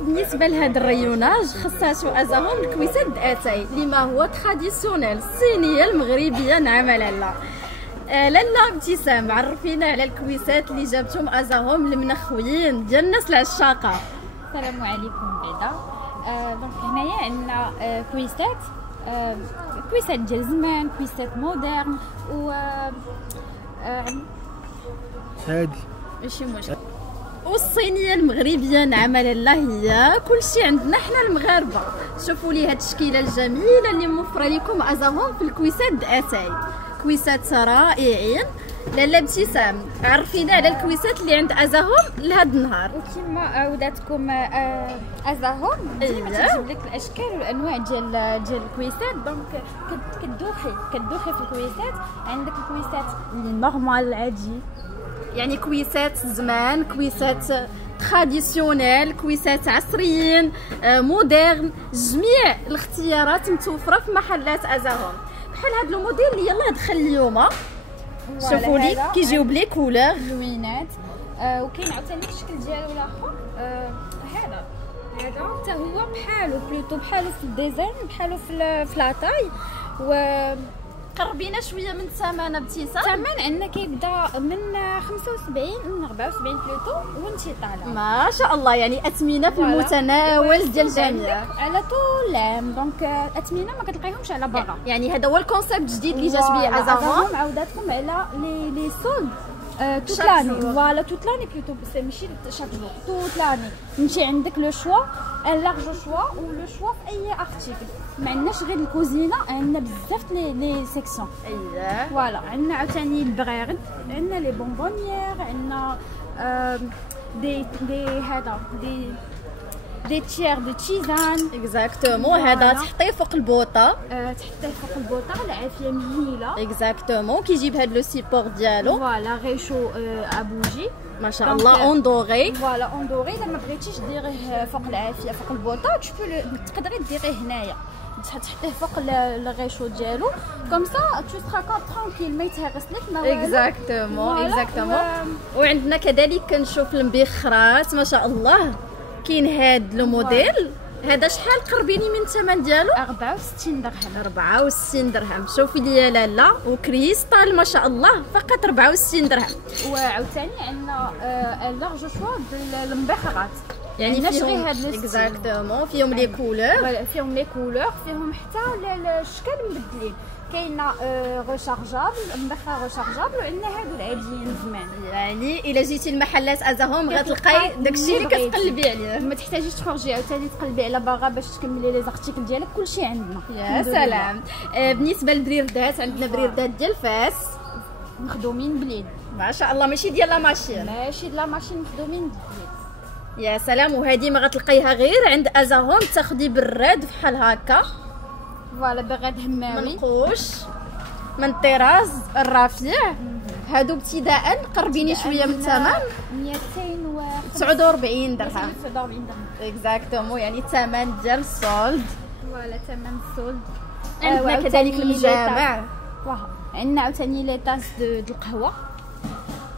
بالنسبه لهذا الريوناج خصاتو ازاهم الكويسات اتاي لما هو تراديسيونيل الصينيه المغربيه نعم لالا. لالا ابتسام عرفينا على الكويسات اللي جابتهم ازاهم المنخويين ديال الناس العشاقه. السلام عليكم بعدا. دونك هنايا عندنا كويسات ديال زمان، كويسات مودرن و هادي ماشي مشكل. والصينيه المغربيه نعم لالا هي كلشي عندنا حنا المغاربه. شوفوا لي هاد التشكيله الجميله اللي موفره لكم ازاهم في الكويسات اتاي، كويسات رائعين. لالا ابتسام عرفينا على الكويسات اللي عند ازاهم لهاد النهار. وكما عوداتكم ازاهم ديما تجيب لك الاشكال والانواع ديال الكويسات. دونك كتدوخي في الكويسات. عندك الكويسات اللي نورمال العادي، يعني كويسات زمان، كويسات تراديسيونيل، كويسات عصريين، مودرن، جميع الاختيارات متوفره في محلات ازاهم. بحال هذا الموديل اللي يلاه دخل اليوم، شوفوا لي كيجيو بلي كولور زوينات. وكاين عاوتاني الشكل ديالو الاخر. هذا حتى هو بحالو في الديزاين، بحالو في لاطاي. و قربينا شويه من الثمن ابتسام. الثمن عندنا كيبدا من 75 من 74 بلوتو وانتي طالعه. ما شاء الله، يعني اثمنه في المتناول ديال الجميع على طول العام. دونك اثمنه ما كتلقايهمش على برا. يعني هذا هو الكونسيبت الجديد اللي جات به ازاهم. عوداتكم على لي سولد توت لاني. فوالا توت لاني بلوتو، ماشي شاك جور، توت لاني. انتي عندك لو شوا، ان لارج شوا، ولو شوا في اي ارتيكل. ما عندناش غير الكوزينه، عندنا بزاف لي سيكسيون. اييه فوالا. عندنا عاوتاني البغارد، عندنا لي بونبونيير، عندنا دي تيير دو تيزان. اكزاكتومون. هذا تحطيه فوق البوطه، تحطيه فوق البوطه. العافيه مهيله. اكزاكتومون. كيجيب هذا لو سيبور ديالو. فوالا غيشو ابوجي ما شاء الله اون فوالا اون دوري. الا ما بغيتيش ديريه فوق العافيه فوق البوطه تقدري ديريه هنايا، تحطيه فوق الغيشو ديالو. كوم سا تو سرا ترونكيل، ما يتهرس لك ما والو. اكزاكتومون. وعندنا كذلك كنشوف المبخرات ما شاء الله. كاين هاد لو موديل هذا شحال قربيني من الثمن ديالو؟ 64 درهم. 64 درهم. شوفي لي لالا، وكريستال ما شاء الله فقط 64 درهم. وعاوتاني عندنا لارج شوا ديال المبخرات، يعني ماشي فيهم غير هاد اكزاكتومون فيهم لي كولور. فيهم لي كولور، فيهم حتى الاشكال مبدلين. كاينه ريشارجابل، مبخره ريشارجابل، وعندنا هادو العاديين زمان. يعني الا جيتي لمحلات ازاهم غتلقاي داكشي اللي كتقلبي عليه، ما تحتاجيش تخرجي عاوتاني تقلبي على باغا باش تكملي لي زارتيكل ديالك. كلشي عندنا. يا سلام. بالنسبه للبريردات عندنا بريردات ديال فاس مخدومين باليد ما شاء الله، ماشي ديال لا ماشين. ماشي ديال لا ماشين، مخدومين باليد. يا سلام. وهذه ما غتلقيها غير عند ازاهم، تاخدي براد بحال هكا. فوالا براد هماوي منقوش من طراز الرفيع. هادو ابتداء قربيني شويه من الثمن 249 درهم. 249 درهم اكزاكتومون، يعني الثمن ديال السولد. فوالا ثمن السولد. عندنا كذلك المجامع. عندنا عاوتاني لي طاس د القهوه،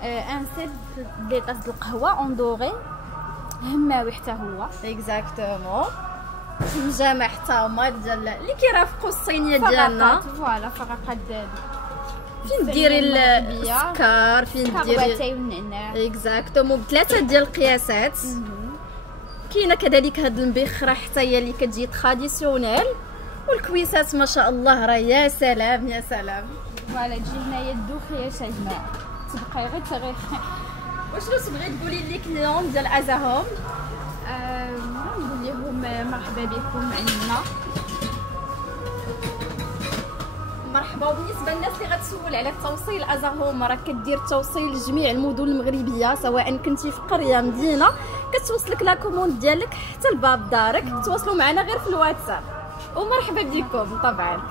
ان سيت لي طاس د القهوه اون دوري هماوي حتى هو. اكزاكتومون. المجامع حتى هما ديال اللي كيرافقوا الصينيه ديالنا. فوالا فقط فين ديري السكر، فين ديري الكاكاو والنعناع. اكزاكتومون بثلاثه ديال القياسات. كاينه كذلك هاد المبخره حتى هي اللي كتجي تراديسيونيل. والكويسات ما شاء الله راه يا سلام يا سلام. فوالا تجي هنايا تدوخي يا شيماء، تبقاي غير تغير. واش تبغي تقولي لي كليون ديال ازاهم؟ نقول لهم مرحبا بكم عندنا. مرحبا. وبالنسبه للناس اللي غتسول على التوصيل ازاهم، راه كدير التوصيل لجميع المدن المغربيه، سواء كنتي في قريه مدينه كتوصلك لا كوموند ديالك حتى لباب دارك. تواصلوا معنا غير في الواتساب. ومرحبا بكم طبعا.